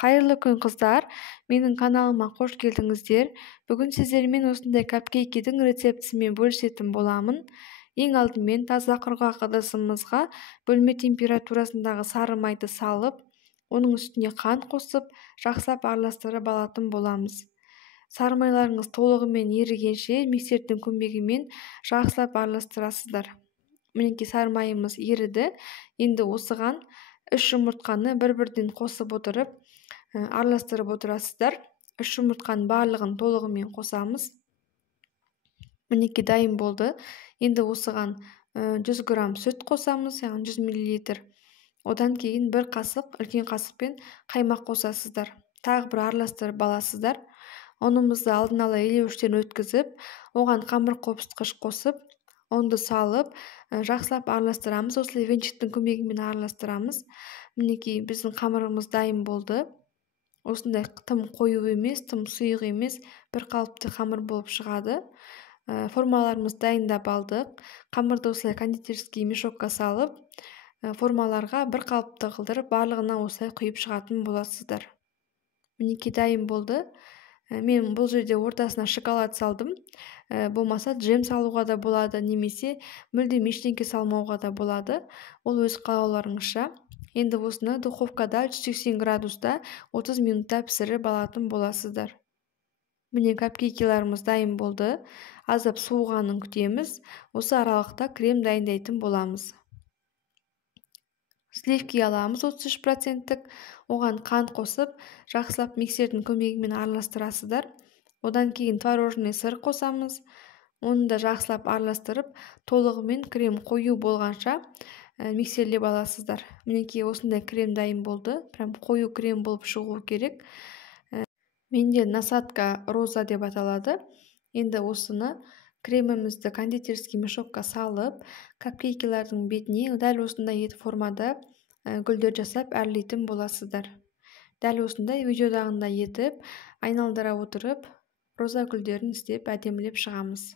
Қайырлы күн қыздар, менің каналыма қош келдіңіздер. Бүгін сіздермен осындай капкейкидің рецептісімен бөлісетін боламын. Ең алдымен таза құрғақ ыдысымызға бөлме температурасындағы сары майды салып, оның үстіне қант қосып, жақсылап араластырып алатын боламыз. Сары майларыңыз толығымен ерігенше миксердің көмегімен жақсылап араластырасыздар. Мінекей сары майымыз еріді. Енді осыған 3 жұмыртқаны бір-бірден қосып отырып, араластырып отырасыздар. 3 жұмыртқаның барлығын толығымен қосамыз. Мінекей дайын болды. Енді осыған 100 грамм сүт қосамыз, яғни 100 мл. Одан кейін 1 қасық, үлкен қасықпен қаймақ қосасыздар. Тағы бір араластырып аласыздар. Ұнымызды алдын ала илеуіштен өткізіп, оған қамыр қопсытқыш қосып, ұнды салып, жақсылап араластырамыз. Осылай венчиктің көмегімен араластырамыз. Мінекей біздің қамырымыз дайын болды. Осындай тым қою емес, тым сұйық емес, бір қалыпты қамыр болып шығады. Формаларымыз дайындап алдық. Қамырды осылай кондитерский мешокқа салып, формаларға бір қалыпты қылдырып, барлығына осылай құйып шығатын боласыздар. Мінекей дайын болды. Мен бұл жерде ортасына шоколад салдым. Болмаса джем салуға да болады, немесе мүлдем ештеңке салмауға да болады. Ол өз қалауларыңызша. Енді осыны духовкада 180 градуста 30 минутта пісіріп алатын боласыздар. Міне капкейкиларымыз дайын болды. Аздап суығанын күтеміз. Осы аралықта крем дайындайтын боламыз. Сливки аламыз 33%. Оған қант қосып, жақсылап миксердің көмегімен араластырасыздар. Одан кейін творожный сыр қосамыз. Оны да жақсылап араластырып, толығымен крем қою болғанша миксерлеп аласыздар. Мінекей осындай крем дайын болды. Прям қою крем болып шығу керек. Менде насадка роза деп аталады. Енді осыны кремімізді кондитерский мешокқа салып, капкейкилардың бетіне дәл осындай формада гүлдер жасап әрлейтін боласыздар. Дәл осындай видеодағындай етіп, айналдыра отырып, роза гүлдерін істеп әдемілеп шығамыз.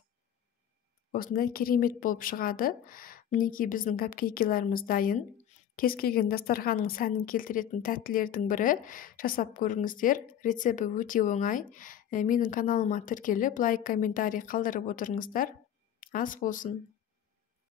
Осындай керемет болып шығады. Мінекей біздің капкейкиларымыз дайын. Кез келген дастарханның сәнін келтіретін тәттілердің бірі. Жасап көріңіздер. Рецепті өте оңай. Менің каналыма тіркеліп, лайк, комментарий қалдырып отырыңыздар. Ас болсын.